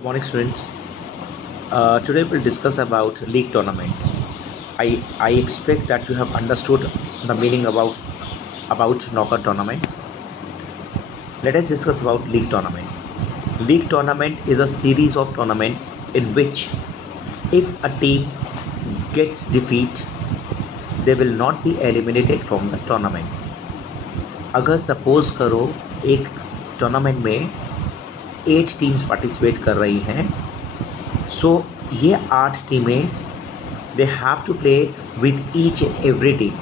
Morning students. Today we'll discuss about league tournament. I expect that you have understood the meaning about knockout tournament. Let us discuss about league tournament. League tournament is a series of tournament in which if a team gets defeat, they will not be eliminated from the tournament. अगर suppose करो एक tournament में 8 teams participate कर रही हैं, सो ये 8 टीमें they have to play with each and every team.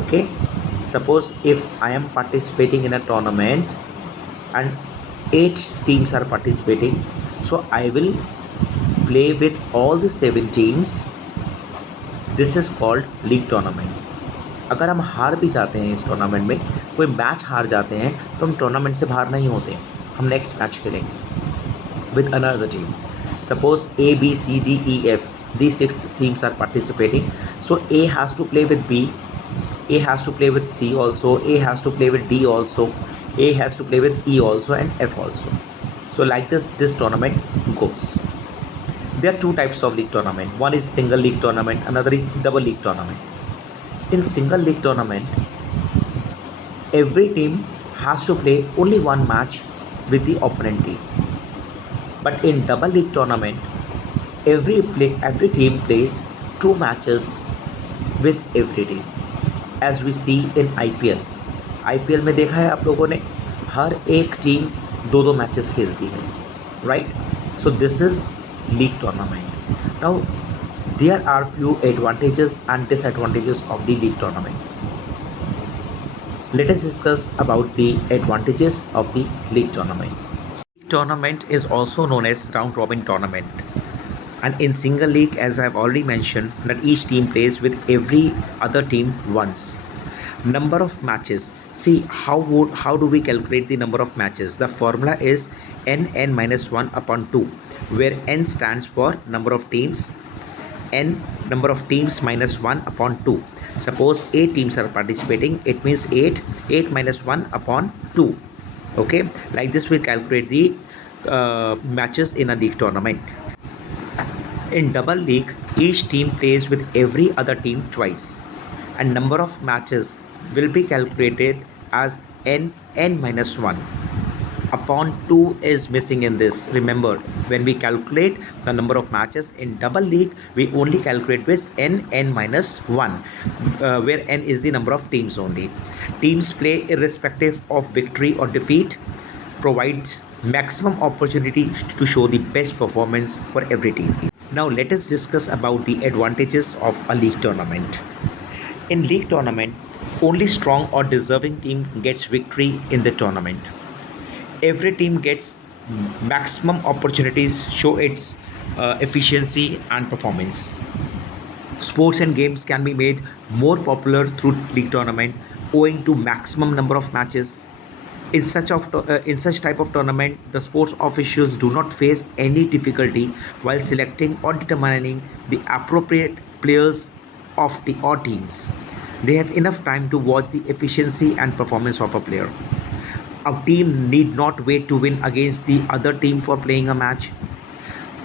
Okay, suppose if I am participating in a tournament and 8 teams are participating, so I will play with all the 7 teams. This is called league tournament. अगर हम हार भी जाते हैं इस tournament में, कोई match हार जाते हैं, तो हम टूर्नामेंट से बाहर नहीं होते, हम नेक्स्ट मैच खेलेंगे with another team. Suppose A B C D E F, these 6 teams are participating, so A has to play with B, A has to play with C also, A has to play with D also, A has to play with E also and F also. So like this tournament goes. There are two types of league tournament. One is single league tournament, another is double league tournament. In single league tournament, every team has to play only one match with the opponent team. But in double league tournament, every team plays 2 matches with every team. As we see in IPL में देखा है आप लोगों ने, हर एक team 2 matches खेलती है, right? So this is league tournament. Now there are few advantages and disadvantages of the league tournament. Let us discuss about the advantages of the league tournament. League tournament is also known as round robin tournament, and in single league, as I have already mentioned, that each team plays with every other team once. Number of matches. See, how do we calculate the number of matches? The formula is n minus 1 upon 2, where n stands for number of teams, n number of teams minus 1 upon 2. Suppose 8 teams are participating, it means 8 minus 1 upon 2. Okay, like this we calculate the matches in a league tournament. In double league, each team plays with every other team twice, and number of matches will be calculated as n minus 1 upon 2 is missing in this. Remember, when we calculate the number of matches in double league, we only calculate with n minus 1, where n is the number of teams only. Teams play irrespective of victory or defeat, provides maximum opportunity to show the best performance for every team. Now let us discuss about the advantages of a league tournament. In league tournament, only strong or deserving team gets victory in the tournament. Every team gets maximum opportunities show its efficiency and performance. Sports and games can be made more popular through league tournament owing to maximum number of matches. In such type of tournament, the sports officials do not face any difficulty while selecting or determining the appropriate players of the or teams. They have enough time to watch the efficiency and performance of a player. A team need not wait to win against the other team for playing a match.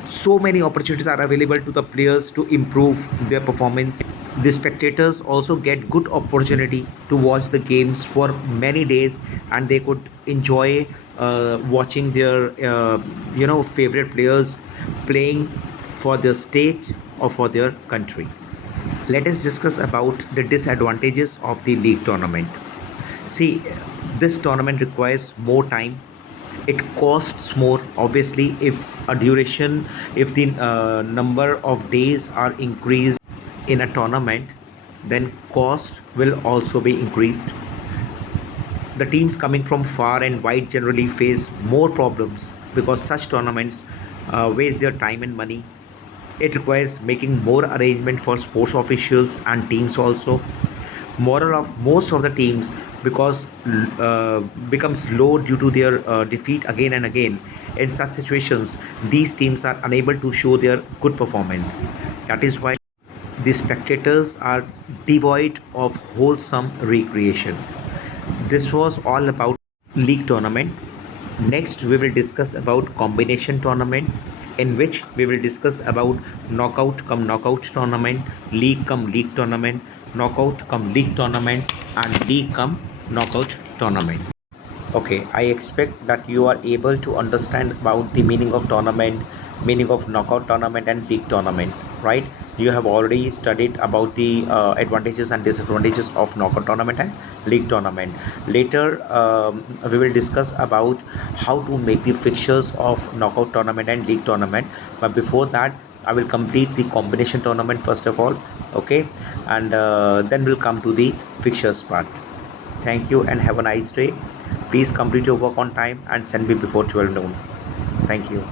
So many opportunities are available to the players to improve their performance. The spectators also get good opportunity to watch the games for many days, and they could enjoy watching their favorite players playing for their state or for their country. Let us discuss about the disadvantages of the league tournament. See, this tournament requires more time, it costs more. Obviously, if the number of days are increased in a tournament, then cost will also be increased. The teams coming from far and wide generally face more problems because such tournaments waste their time and money. It requires making more arrangement for sports officials and teams also. Moral of most of the teams because becomes low due to their defeat again and again. In such situations, these teams are unable to show their good performance. That is why the spectators are devoid of wholesome recreation. This was all about league tournament. Next, we will discuss about combination tournament, in which we will discuss about knockout come knockout tournament, league come league tournament, knockout come league tournament, and league come knockout tournament. Okay, I expect that you are able to understand about the meaning of tournament, meaning of knockout tournament and league tournament, right? You have already studied about the advantages and disadvantages of knockout tournament and league tournament. Later, we will discuss about how to make the fixtures of knockout tournament and league tournament. But before that, I will complete the combination tournament first of all, okay? And then we'll come to the fixtures part. Thank you and have a nice day. Please complete your work on time and send me before 12 noon. Thank you.